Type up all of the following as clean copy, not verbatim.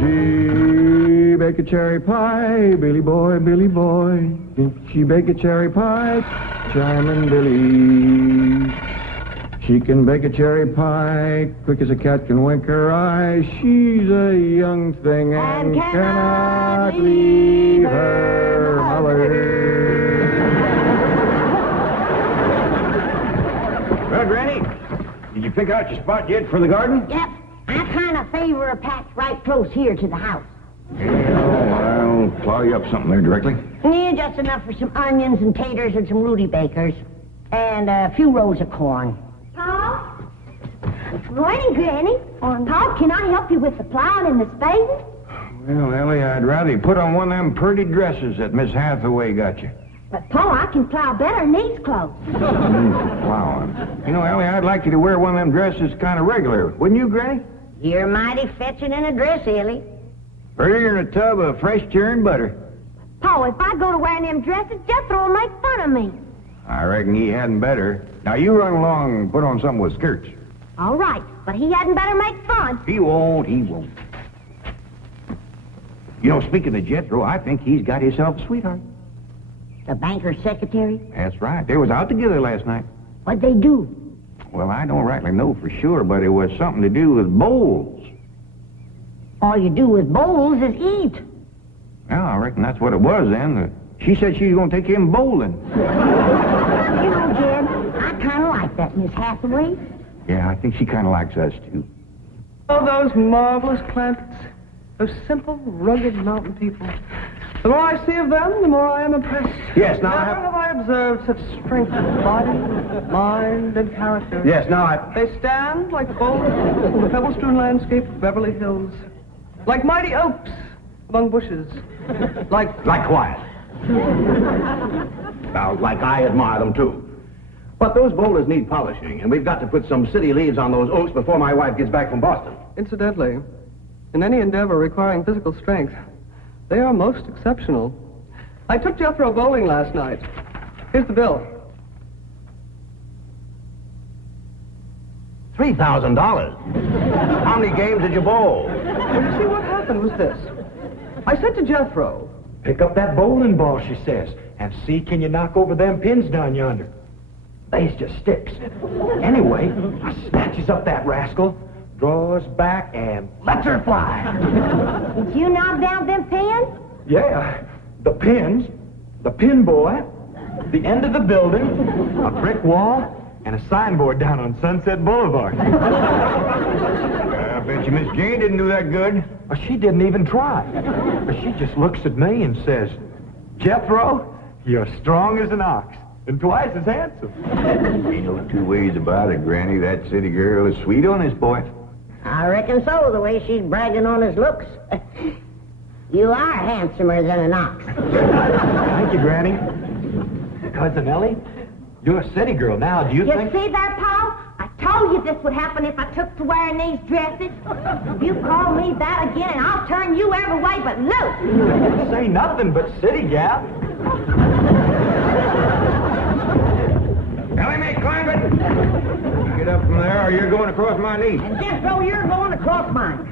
She bake a cherry pie, Billy boy, Billy boy. She bake a cherry pie, Charmin' Billy. She can bake a cherry pie, quick as a cat can wink her eye. She's a young thing and cannot leave her mother. Well, Granny, did you pick out your spot yet for the garden? Yep. I kind of favor a patch right close here to the house. Yeah, I'll plow you up something there directly. Yeah, just enough for some onions and taters and some Rudy Bakers. And a few rows of corn. Paul? Morning, Granny. Paul, can I help you with the plowing and the spading? Well, Elly, I'd rather you put on one of them pretty dresses that Miss Hathaway got you. But, Paul, I can plow better in these clothes. Plowing. You know, Elly, I'd like you to wear one of them dresses kind of regular. Wouldn't you, Granny? You're mighty fetching in a dress, Elly. Prettier than a tub of fresh churned butter. Paul, if I go to wearing them dresses, Jethro will make fun of me. I reckon he hadn't better. Now, you run along and put on something with skirts. All right, but he hadn't better make fun. He won't. You know, speaking of Jethro, I think he's got himself a sweetheart. The banker's secretary? That's right. They was out together last night. What'd they do? Well, I don't rightly know for sure, but it was something to do with bowls. All you do with bowls is eat. Well, I reckon that's what it was then. She said she was going to take him bowling. You know, Jed, I kind of like that Miss Hathaway. Yeah, I think she kind of likes us, too. Oh, those marvelous Clampetts. Those simple, rugged mountain people. The more I see of them, the more I am impressed. Yes, now Never have I observed such strength of body, mind, and character. Yes, now They stand like boulders in the pebble-strewn landscape of Beverly Hills. Like mighty oaks among bushes. Like quiet. Now, like I admire them, too. But those boulders need polishing, and we've got to put some city leaves on those oaks before my wife gets back from Boston. Incidentally, in any endeavor requiring physical strength, they are most exceptional. I took Jethro bowling last night. Here's the bill. $3,000. How many games did you bowl? Well, you see, what happened was this. I said to Jethro, "Pick up that bowling ball," she says, "and see can you knock over them pins down yonder." They's just sticks. Anyway, I snatches up that rascal, draws back, and lets her fly. Did you knock down them pins? Yeah, the pins, the pin boy, the end of the building, a brick wall, and a signboard down on Sunset Boulevard. I bet you Miss Jane didn't do that good. Well, she didn't even try. She just looks at me and says, "Jethro, you're strong as an ox and twice as handsome." Ain't no two ways about it, Granny. That city girl is sweet on this boy. I reckon so, the way she's bragging on his looks. You are handsomer than an ox. Thank you, Granny. Cousin Elly, you're a city girl now. Do you You think... see there, Paul? I told you this would happen if I took to wearing these dresses. You call me that again, and I'll turn you every way but loose. Say nothing but city gal. Elly, me, Clampett! Get up from there, or you're going across my knee. And Jethro, you're going across mine.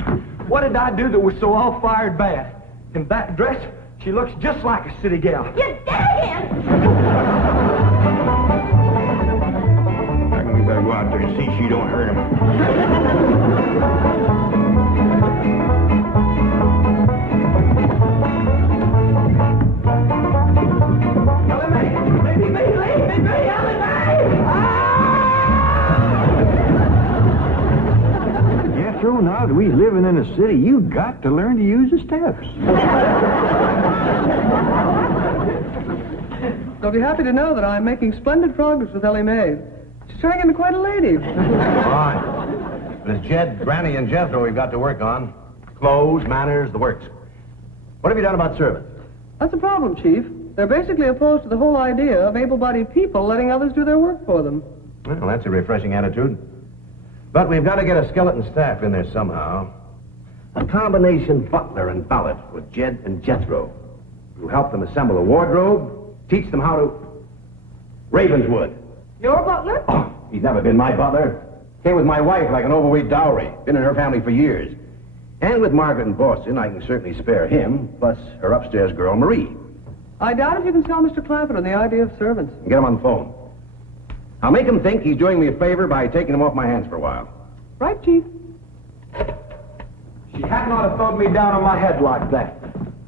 What did I do that was so all-fired bad? In that dress, she looks just like a city gal. You did again! I reckon we better go out there and see she don't hurt him. Jethro, now that we're living in a city, you got to learn to use the steps. I'll be happy to know that I'm making splendid progress with Elly Mae. She's turning into quite a lady. Fine. But it's Jed, Granny, and Jethro we've got to work on. Clothes, manners, the works. What have you done about servants? That's the problem, Chief. They're basically opposed to the whole idea of able-bodied people letting others do their work for them. Well, that's a refreshing attitude. But we've got to get a skeleton staff in there somehow. A combination butler and valet with Jed and Jethro. Who help them assemble a wardrobe, teach them how to... Ravenswood. Your butler? Oh, he's never been my butler. Came with my wife like an overweight dowry. Been in her family for years. And with Margaret in Boston, I can certainly spare him, plus her upstairs girl, Marie. I doubt if you can sell Mr. Clampett on the idea of servants. Get him on the phone. I'll make him think he's doing me a favor by taking him off my hands for a while. Right, Chief? She hadn't ought to throw me down on my head like that.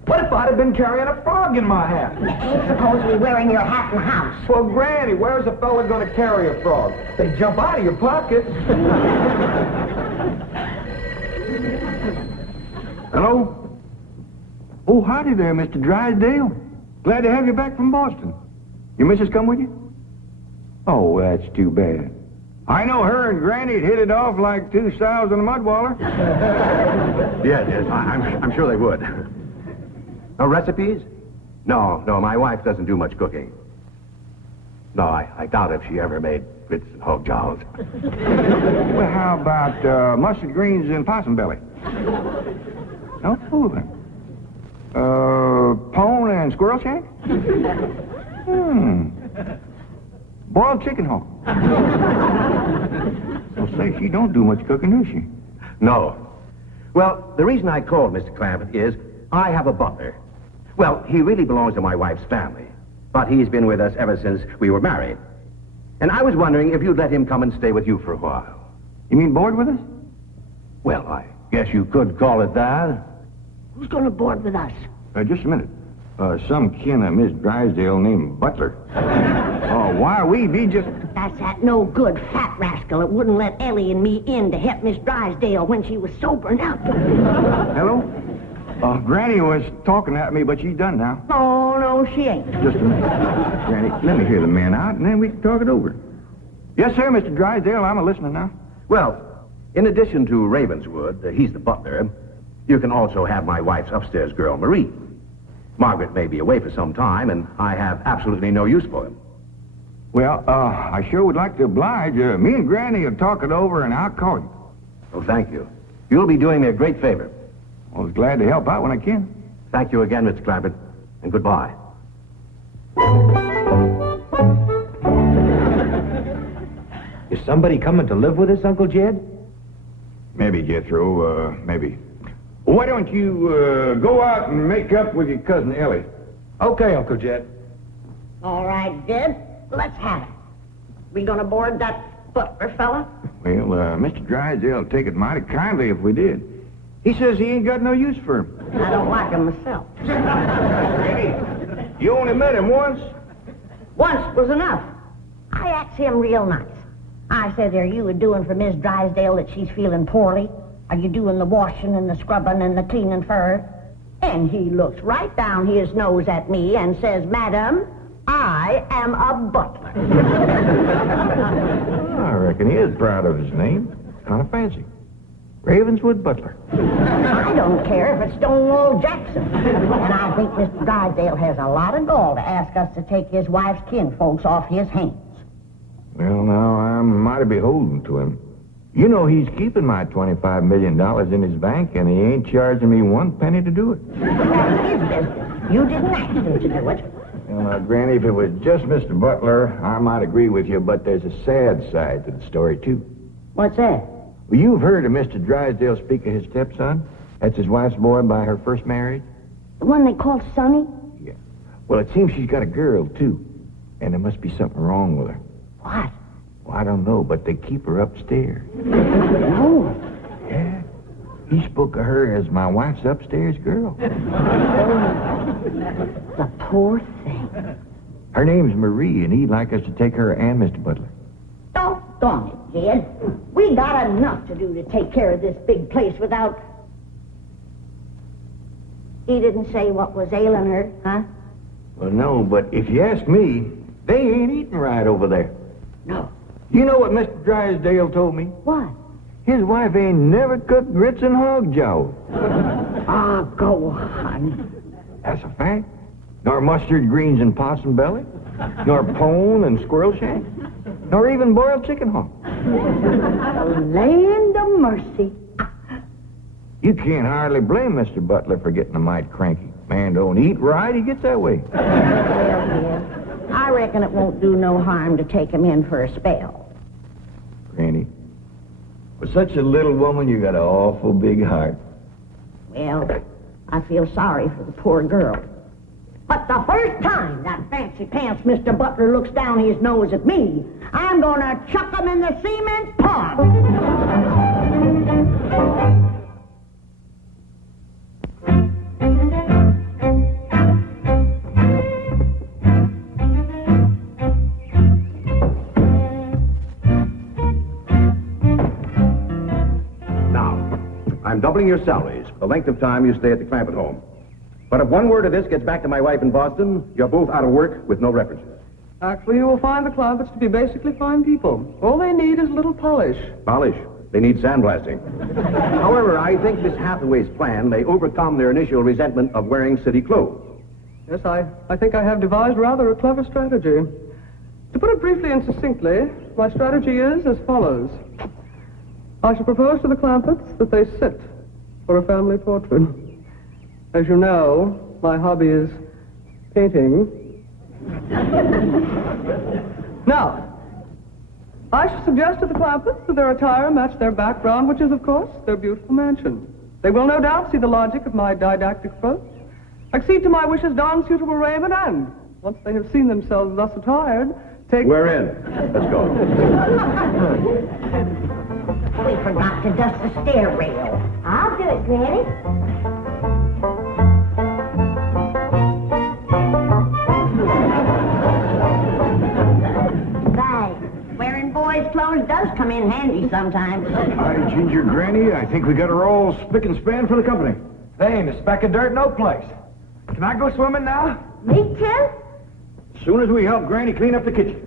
What if I'd have been carrying a frog in my hat? You ain't supposed to be wearing your hat in the house. Well, Granny, where's a fella going to carry a frog? They jump out of your pockets. Hello? Oh, howdy there, Mr. Drysdale. Glad to have you back from Boston. Your missus come with you? Oh, that's too bad. I know her and Granny hit it off like two sows in a mud waller. Yes, I'm sure they would. No recipes? No, my wife doesn't do much cooking. No, I doubt if she ever made grits and hog jows. Well, how about mustard greens and possum belly? No fooling. Pone and squirrel shank? Boiled chicken hog. Well, say, she don't do much cooking, does she? No. Well, the reason I called Mr. Clampett is I have a butler. Well, he really belongs to my wife's family, but he's been with us ever since we were married. And I was wondering if you'd let him come and stay with you for a while. You mean board with us? Well, I guess you could call it that. Who's going to board with us? Just a minute. Some kin of Miss Drysdale named Butler. Oh, why we be just... That's that no good fat rascal that wouldn't let Elly and me in to help Miss Drysdale when she was sobering up. Hello? Granny was talking at me, but she's done now. Oh, no, she ain't. Just a minute. Granny, let me hear the man out, and then we can talk it over. Yes, sir, Mr. Drysdale. I'm a listening now. Well, in addition to Ravenswood, he's the butler, you can also have my wife's upstairs girl, Marie. Margaret may be away for some time, and I have absolutely no use for him. Well, I sure would like to oblige. Me and Granny will talk it over, and I'll call you. Oh, thank you. You'll be doing me a great favor. I was glad to help out when I can. Thank you again, Mr. Clampett, and goodbye. Is somebody coming to live with us, Uncle Jed? Maybe, Jethro, maybe. Why don't you go out and make up with your cousin Elly? Okay, Uncle Jed. All right, Jed. Let's have it. We going to board that butler fella? Well, Mr. Drysdale will take it mighty kindly if we did. He says he ain't got no use for him. I don't like him myself. You only met him once? Once was enough. I asked him real nice. I said, are you doing for Miss Drysdale that she's feeling poorly? Are you doing the washing and the scrubbing and the cleaning for her? And he looks right down his nose at me and says, Madam, I am a butler. I reckon he is proud of his name. Kind of fancy. Ravenswood Butler. I don't care if it's Stonewall Jackson. And I think Mr. Drysdale has a lot of gall to ask us to take his wife's kinfolks off his hands. Well, now, I'm mighty beholden to him. You know he's keeping my $25 million in his bank, and he ain't charging me one penny to do it. That's his business. You didn't ask him to do it. Well, now, Granny, if it was just Mr. Butler, I might agree with you, but there's a sad side to the story, too. What's that? Well, you've heard of Mr. Drysdale speak of his stepson? That's his wife's boy by her first marriage? The one they called Sonny? Yeah. Well, it seems she's got a girl, too. And there must be something wrong with her. What? Well, I don't know, but they keep her upstairs. No. Yeah. He spoke of her as my wife's upstairs girl. The poor thing. Her name's Marie, and he'd like us to take her and Mr. Butler. Doggone it, Jed. We got enough to do to take care of this big place without... He didn't say what was ailing her, huh? Well, no, but if you ask me, they ain't eating right over there. No. You know what Mr. Drysdale told me? What? His wife ain't never cooked grits and hog jowl. Ah, go on. That's a fact. Nor mustard greens and possum belly. Nor pone and squirrel shank. Nor even boiled chicken hog. Land of mercy. You can't hardly blame Mr. Butler for getting a mite cranky. Man don't eat right, he gets that way. Well, dear, I reckon it won't do no harm to take him in for a spell. Granny, for such a little woman, you got an awful big heart. Well, I feel sorry for the poor girl. But the first time that fancy pants Mr. Butler looks down his nose at me, I'm gonna chuck him in the cement pond. I'm doubling your salaries for the length of time you stay at the Clampett home. But if one word of this gets back to my wife in Boston, you're both out of work with no references. Actually, you will find the Clampetts to be basically fine people. All they need is a little polish. Polish. They need sandblasting. However, I think Miss Hathaway's plan may overcome their initial resentment of wearing city clothes. Yes, I think I have devised rather a clever strategy. To put it briefly and succinctly, my strategy is as follows. I shall propose to the Clampetts that they sit for a family portrait. As you know, my hobby is painting. Now, I shall suggest to the Clampetts that their attire match their background, which is, of course, their beautiful mansion. They will no doubt see the logic of my didactic approach, accede to my wishes, don suitable raiment, and, once they have seen themselves thus attired, take... We're in. Let's go. We forgot to dust the stair rail. I'll do it, Granny. Thanks. Wearing boys' clothes does come in handy sometimes. Hi, Ginger Granny. I think we got her all spick and span for the company. They ain't a speck of dirt no place. Can I go swimming now? Me too? As soon as we help Granny clean up the kitchen.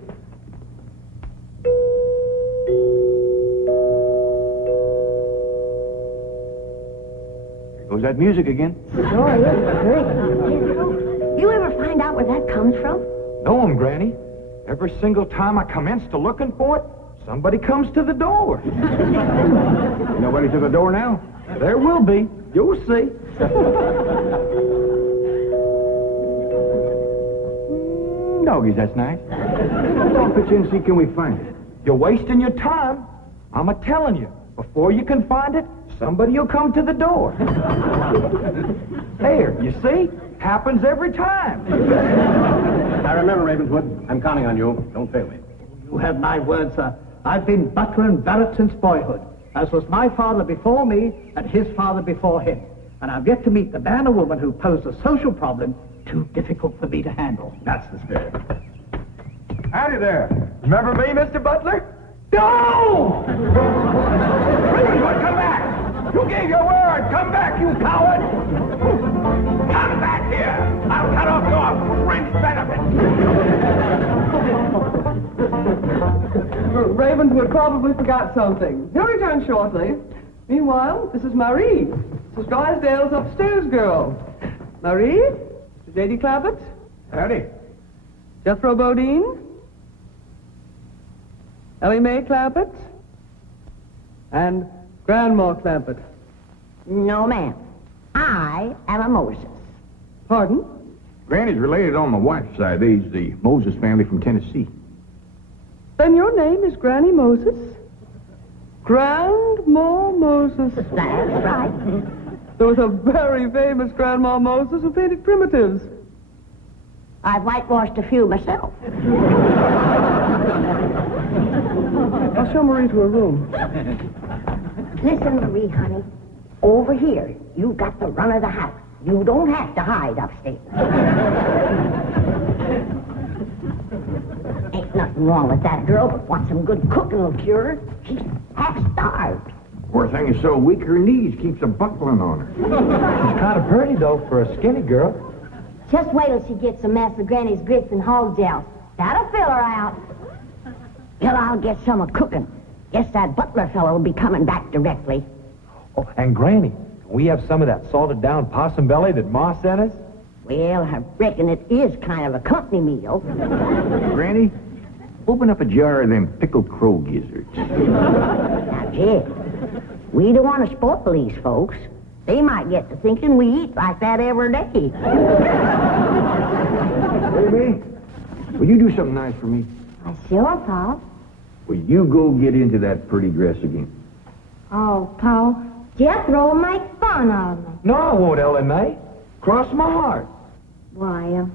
There goes that music again. Sure is good. You ever find out where that comes from? Know 'em, Granny. Every single time I commence to looking for it, somebody comes to the door. Nobody to the door now? There will be. You'll see. Doggies, that's nice. I'll pitch in and see can we find it. You're wasting your time. I'm a-telling you. Before you can find it, somebody will come to the door. There, you see? Happens every time. I remember, Ravenswood. I'm counting on you. Don't fail me. You have my word, sir. I've been butler and valet since boyhood, as was my father before me and his father before him. And I've yet to meet the man or woman who posed a social problem too difficult for me to handle. That's the spirit. Howdy there. Remember me, Mr. Butler? No! Raymond, come back! You gave your word! Come back, you coward! Come back here! I'll cut off your French benefit! Raymond probably forgot something. He'll return shortly. Meanwhile, this is Marie. This is Drysdale's upstairs girl. Marie, J.D. Clampett, Howdy. Jethro Bodine, Elly Mae Clampett, and Grandma Clampett. No, ma'am. I am a Moses. Pardon? Granny's related on my wife's side. They's the Moses family from Tennessee. Then your name is Granny Moses? Grandma Moses. That's right. There was a very famous Grandma Moses who painted primitives. I've whitewashed a few myself. I'll show Marie to her room. Listen, Marie, honey. Over here, you got the run of the house. You don't have to hide upstairs. Ain't nothing wrong with that girl, but want some good cooking will cure her. She's half starved. Poor thing is so weak her knees keeps a buckling on her. She's kind of pretty, though, for a skinny girl. Just wait till she gets a mess of Granny's grits and hog gels. That'll fill her out. Till I'll get some of cooking. Guess that butler fellow will be coming back directly. Oh, and Granny, can we have some of that salted down possum belly that Ma sent us? Well, I reckon it is kind of a company meal. Granny, open up a jar of them pickled crow gizzards. Now, Jed, we don't want to spoil these folks. They might get to thinking we eat like that every day. Baby, will you do something nice for me? Sure, Paul. Will you go get into that pretty dress again? Oh, Paul, Jethro will make fun of me. No, I won't, Elly May. Cross my heart. Why,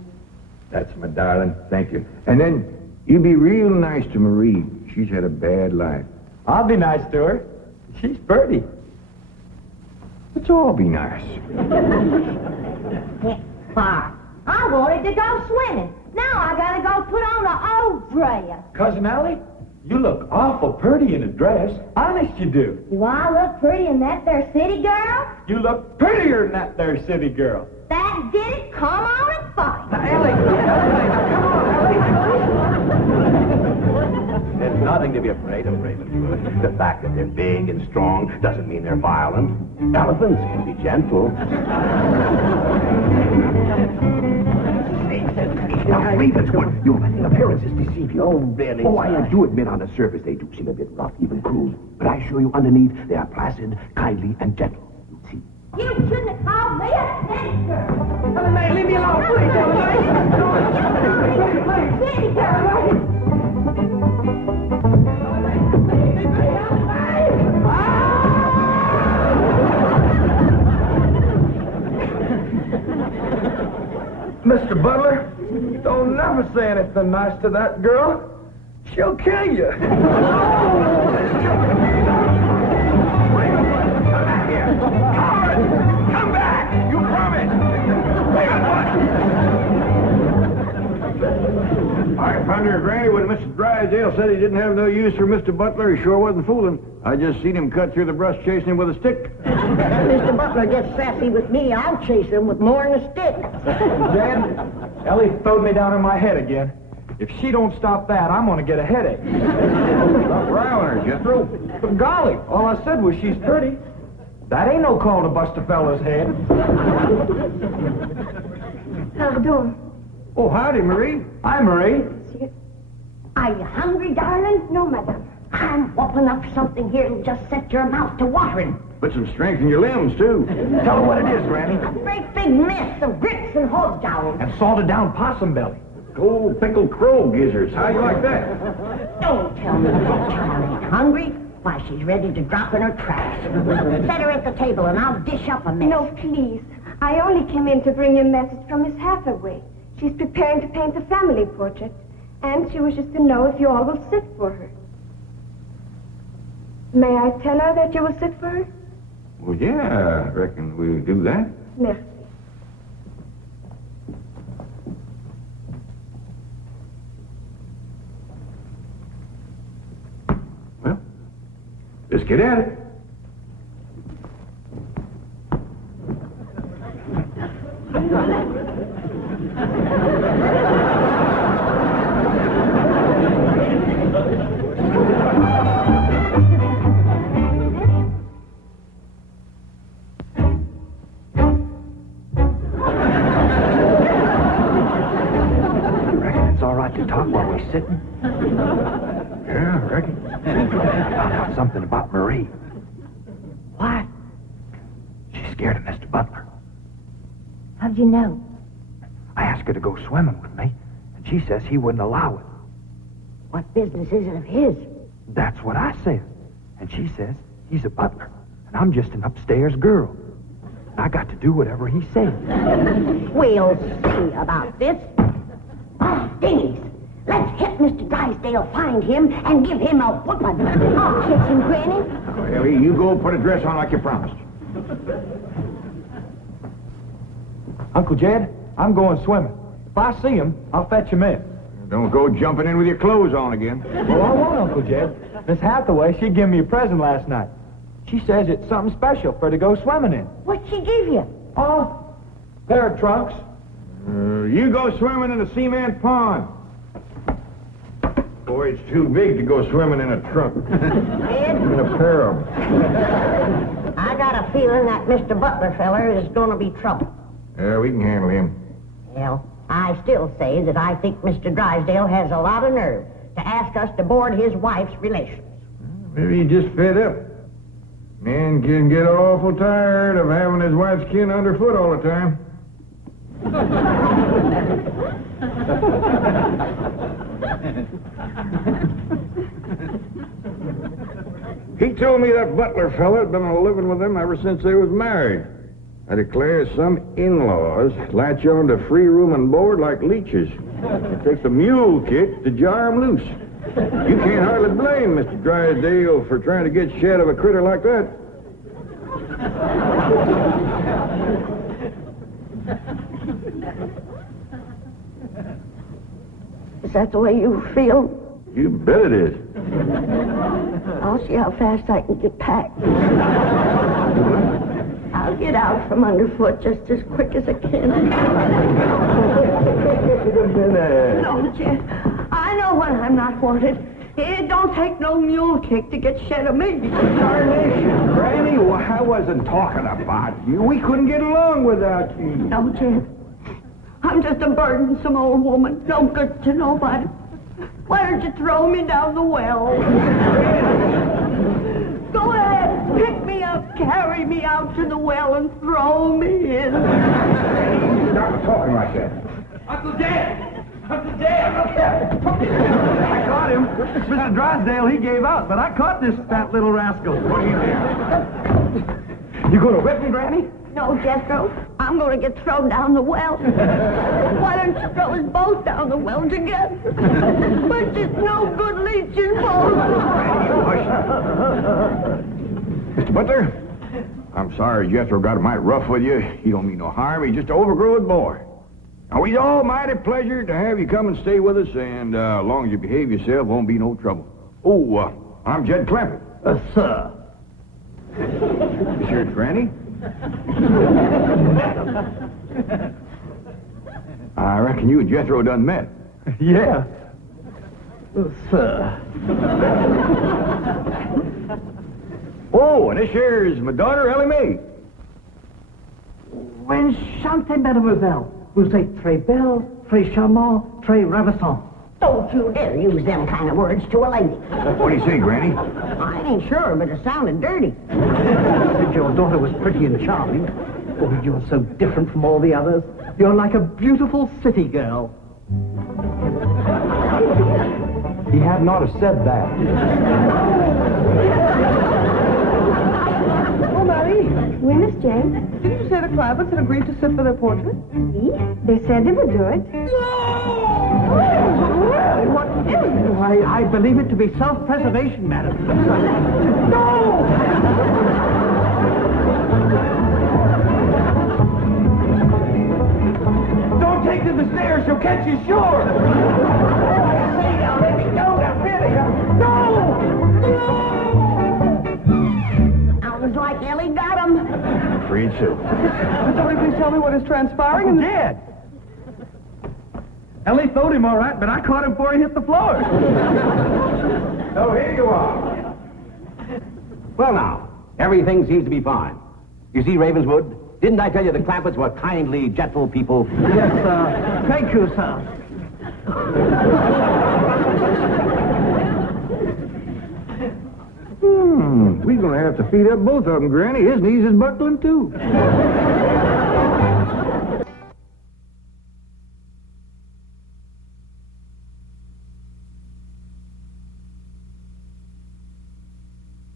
That's my darling. Thank you. And then you be real nice to Marie. She's had a bad life. I'll be nice to her. She's pretty. Let's all be nice. Far. I wanted to go swimming. Now I gotta go put on an old dress. Cousin Elly, you look awful pretty in a dress. Honest you do. Do I look pretty in that there city girl? You look prettier than that there city girl. That did it. Come on and fight. There's nothing to be afraid of, Raymond. The fact that they're big and strong doesn't mean they're violent. Elephants can be gentle. Now, Ravenswood, your appearances deceive you. Oh, really? Oh, I do admit on the surface they do seem a bit rough, even cruel. But I assure you underneath they are placid, kindly, and gentle. You'll see. You shouldn't have called me a city girl. Elly May, leave me alone, please, Elly May. City girl. Mr. Butler, don't never say anything nice to that girl. She'll kill you. Come back! You promised! I wonder, Granny, when Mr. Drysdale said he didn't have no use for Mr. Butler, he sure wasn't fooling. I just seen him cut through the brush chasing him with a stick. If Mr. Butler gets sassy with me, I'll chase him with more than a stick. Dad, Elly throwed me down on my head again. If she don't stop that, I'm gonna get a headache. Stop riling her, Jethro. But golly, all I said was she's pretty. That ain't no call to bust a fella's head. Pardon. Oh, howdy, Marie. Hi, Marie. Are you hungry, darling? No, madame. I'm whooping up something here that'll just set your mouth to watering. Put some strength in your limbs, too. Tell her what it is, Granny. A great big mess of grits and hog jowls. And salted down possum belly. Cold pickled crow gizzards. How you like that? Don't tell me that child ain't hungry. Why, she's ready to drop in her trash. Set her at the table and I'll dish up a mess. No, please. I only came in to bring you a message from Miss Hathaway. She's preparing to paint the family portrait, and she wishes to know if you all will sit for her. May I tell her that you will sit for her? Well, yeah, I reckon we'll do that. Merci. Well, let's get at it. To talk while we're sitting? Yeah, I reckon. I found out something about Marie. What? She's scared of Mr. Butler. How'd you know? I asked her to go swimming with me, and she says he wouldn't allow it. What business is it of his? That's what I said. And she says he's a butler, and I'm just an upstairs girl. And I got to do whatever he says. We'll see about this. Oh, dingies. Let's hit Mr. Drysdale, find him, and give him a whooping. Oh, kiss him, Granny. Oh, Elly, you go put a dress on like you promised. Uncle Jed, I'm going swimming. If I see him, I'll fetch him in. Don't go jumping in with your clothes on again. Well, I won't, Uncle Jed. Miss Hathaway, she gave me a present last night. She says it's something special for her to go swimming in. What'd she give you? Oh, pair of trunks. You go swimming in a cement pond. Boy, it's too big to go swimming in a trunk. Ed? In a pair of them. I got a feeling that Mr. Butler feller is going to be trouble. Yeah, we can handle him. Well, I still say that I think Mr. Drysdale has a lot of nerve to ask us to board his wife's relations. Maybe he's just fed up. Man can get awful tired of having his wife's kin underfoot all the time. He told me that Butler fella had been living with them ever since they was married. I declare some in-laws latch on to free room and board like leeches. It takes a mule kick to jar 'em loose. You can't hardly blame Mr. Drysdale for trying to get shed of a critter like that. Is that the way you feel? You bet it is. I'll see how fast I can get packed. I'll get out from underfoot just as quick as I can. No, Jeff. I know when I'm not wanted. It don't take no mule kick to get shed of me. Darnation, Granny, I wasn't talking about you. We couldn't get along without you. No, Jeff. I'm just a burdensome old woman, no good to nobody. Why don't you throw me down the well? Go ahead, pick me up, carry me out to the well, and throw me in. Stop talking like that. Uncle Dan! Uncle Dan! I caught him. Mr. Drysdale, he gave out, but I caught this fat little rascal. What are you doing? You going to whip me, Granny? No, Jethro, I'm going to get thrown down the well. Why don't you throw us both down the well together? But it's no good leeching both. Mr. Butler, I'm sorry Jethro got mighty rough with you. He don't mean no harm. He's just an overgrown boy. Now, we's all mighty pleasure to have you come and stay with us, and as long as you behave yourself, won't be no trouble. Oh, I'm Jed Clampett. Sir. This here's Granny. I reckon you and Jethro done met. Yeah. Sir. Oh, and this here's my daughter, Elly Mae. Enchantée, mademoiselle. Vous êtes très belle, très charmant, très ravissant. Don't you dare use them kind of words to a lady. What do you say, Granny? I ain't sure, but it sounded dirty. Said your daughter was pretty and charming. Oh, you're so different from all the others. You're like a beautiful city girl. He had not have said that. Oh, Mary, Oui, Miss Jane. didn't you say the Clampetts had agreed to sit for their portrait? Oui, they said they would do it. What is it? Why, I believe it to be self-preservation, madam. No! Don't take to the stairs, she'll catch you sure! Say now, let me go, now, really. No! Sounds like Elly got him. Afraid so. Could somebody please tell me what is transpiring in the... Dad. Elly throwed him all right, but I caught him before he hit the floor. So here you are. Well, now, everything seems to be fine. You see, Ravenswood, didn't I tell you the Clampetts were kindly, gentle people? Yes, sir. Thank you, sir. We're going to have to feed up both of them, Granny. His knees is buckling, too.